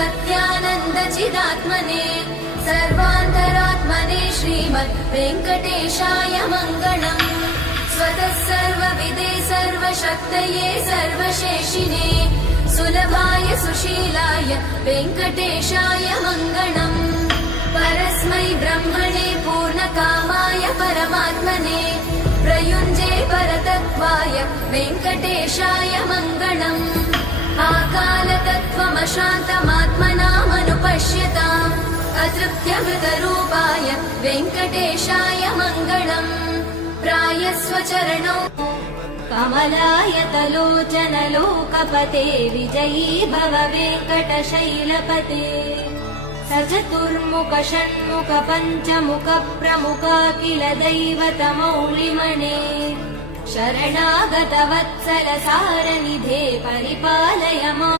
सत्यानन्दचिदात्मने सर्वान्तरात्मने श्रीमद् वेङ्कटेशाय मङ्गलम्। स्वतः सर्वविदे सर्वशक्तये सर्वशेषिने सुलभाय सुशीलाय वेङ्कटेशाय मङ्गलम्। परस्मै ब्रह्मणे पूर्णकामाय परमात्मने प्रयुञ्जे परतत्त्वाय वेङ्कटेशाय मङ्गलम्। आकालतत्त्वमशान्तमात्मनामनुपश्यताम् अतृप्त्यमृतरूपाय वेङ्कटेशाय मङ्गलम्। प्रायस्वचरणौ कमलायतलोचनलोकपते विजयी भव वेङ्कटशैलपते। स चतुर्मुख षण्मुख पञ्चमुख प्रमुखाखिल दैवतमौलिमणे शरणागत वत्सल सारनिधे परिपालय माम्।